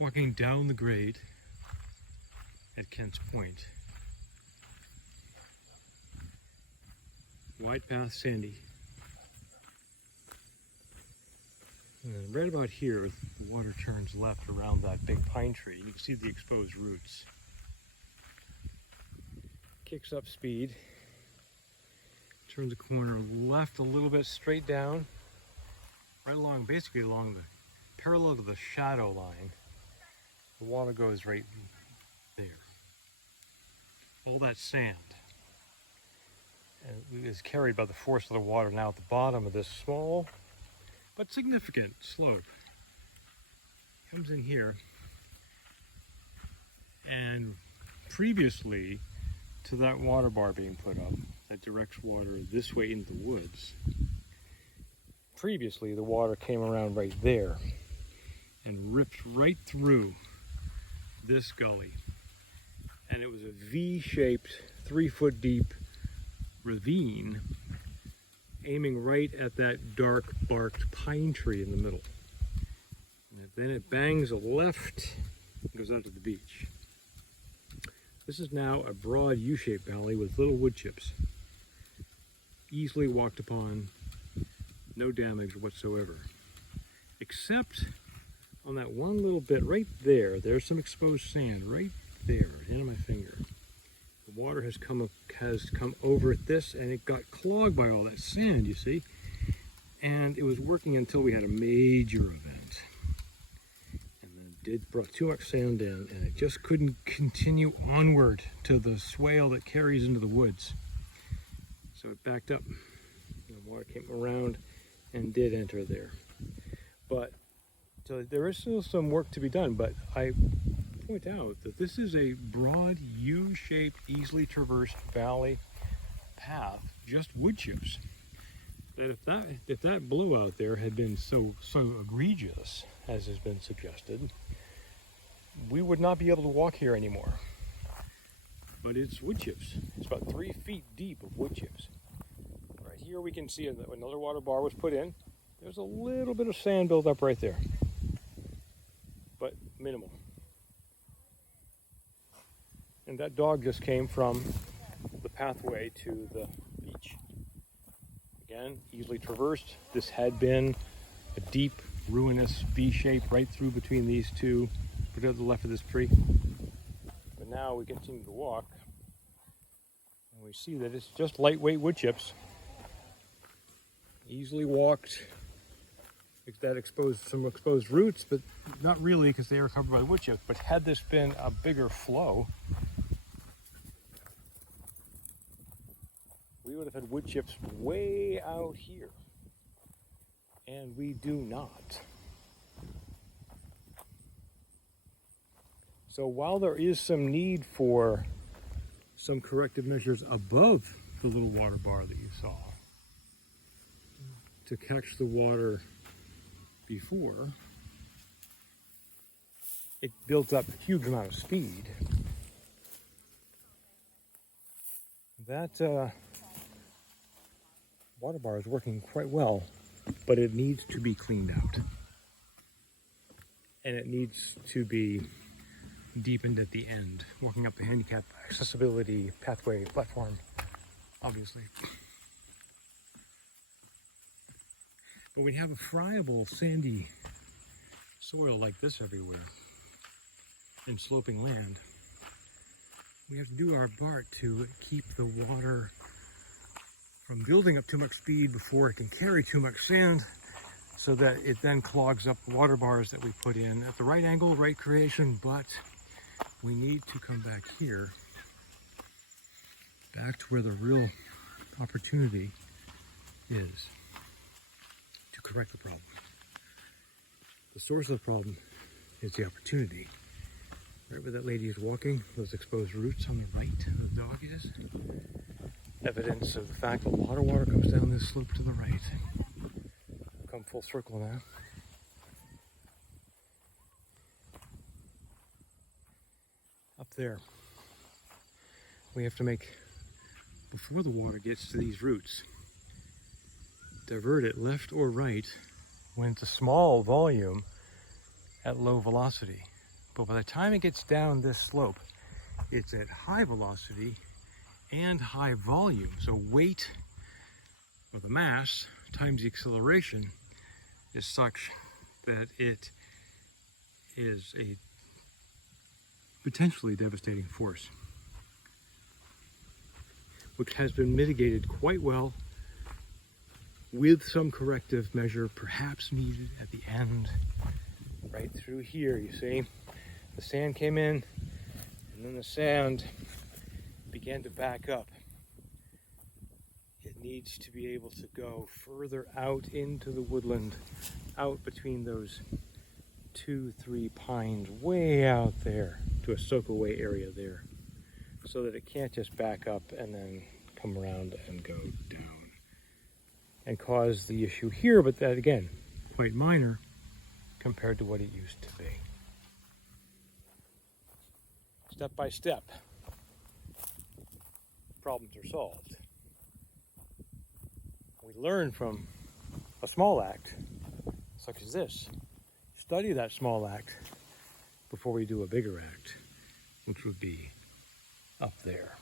walking down the grade at Kent's Point. Wide path, sandy. And then right about here, the water turns left around that big pine tree. You can see the exposed roots. Kicks up speed. Turns the corner left a little bit, straight down. Right along, basically along the parallel to the shadow line. The water goes right there. All that sand is carried by the force of the water now at the bottom of this small but significant slope. Comes in here, and previously to that water bar being put up that directs water this way into the woods, previously the water came around right there and ripped right through this gully, and it was a V-shaped 3-foot deep ravine aiming right at that dark barked pine tree in the middle. And then it bangs a left and goes out to the beach. This is now a broad U-shaped valley with little wood chips. Easily walked upon, no damage whatsoever. Except on that one little bit right there, there's some exposed sand right there, at the end of my finger. The water has come over this, and it got clogged by all that sand, you see. And it was working until we had a major event. And then it brought too much sand in, and it just couldn't continue onward to the swale that carries into the woods. So it backed up. The water came around and did enter there. But so there is still some work to be done, but I point out that this is a broad U-shaped, easily traversed valley path, just wood chips. That if that blowout there had been so egregious as has been suggested, we would not be able to walk here anymore. But it's wood chips. It's about 3 feet deep of wood chips. Right here we can see that another water bar was put in. There's a little bit of sand built up right there, but minimal. And that dog just came from the pathway to the beach. Again, easily traversed. This had been a deep, ruinous V shape right through between these two, to the left of this tree. But now we continue to walk, and we see that it's just lightweight wood chips. Easily walked. That exposed some exposed roots, but not really because they were covered by wood chips. But had this been a bigger flow, we would have had wood chips way out here, and we do not. So while there is some need for some corrective measures above the little water bar that you saw to catch the water before it built up a huge amount of speed, that water bar is working quite well, but it needs to be cleaned out. And it needs to be deepened at the end, walking up the handicap accessibility pathway platform, obviously. But we have a friable, sandy soil like this everywhere, and sloping land. We have to do our part to keep the water from building up too much speed before it can carry too much sand, so that it then clogs up the water bars that we put in at the right angle, right creation. But we need to come back here, back to where the real opportunity is to correct the problem. The source of the problem is the opportunity. Right where that lady is walking, those exposed roots on the right, the dog is. Evidence of the fact that a lot of water comes down this slope to the right. Come full circle now. Up there, we have to make, before the water gets to these roots, divert it left or right when it's a small volume at low velocity. But by the time it gets down this slope, it's at high velocity and high volume. So weight, or the mass, times the acceleration is such that it is a potentially devastating force, which has been mitigated quite well with some corrective measure perhaps needed at the end. Right through here, you see, the sand came in, and then the sand began to back up. It needs to be able to go further out into the woodland, out between those 2-3 pines way out there to a soak-away area there, so that it can't just back up and then come around and go down and cause the issue here, but that again, quite minor compared to what it used to be. Step by step, problems are solved. We learn from a small act such as this. Study that small act before we do a bigger act, which would be up there.